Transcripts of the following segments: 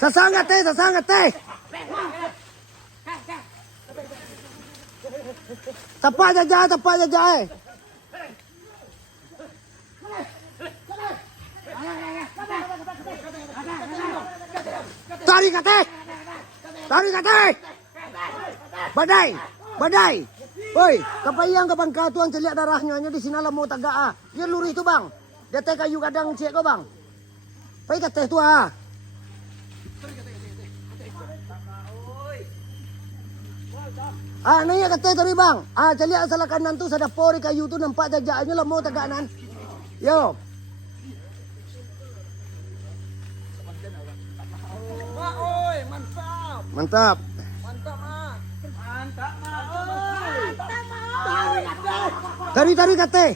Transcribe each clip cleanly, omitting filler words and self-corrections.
Sasangat teh, sasangat teh. Tepat aja, tepat aja. Tarik teh. Tarik teh. Badai, badai. Woi, kapayang ke bang tuang celiak darahnya di sini lah mau tagak ah. Dia lurih tu bang. Dia teh kayu kadang cek kau bang. Pai teh tu ah. Ah, nanya kata tadi bang. Ah, celiak salah kanan tu sada pori kayu tu nampak jajaknya lah mau tagak nan. Yo. Mak, oi, mantap. Mantap. Mantap, Mak. Mantap, Mak. Tari kate.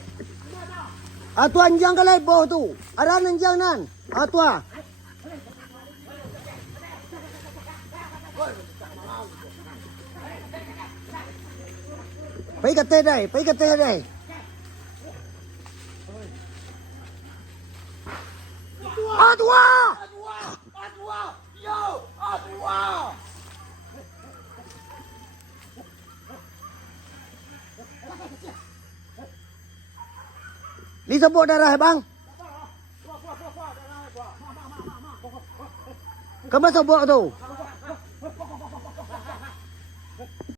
Atu anjang kalai boh tu. Ada anjang nan. Atu ah. Pai kate dai. Atu ah. Yo, aduh. Li sebut darah bang. Kamu sebut tu.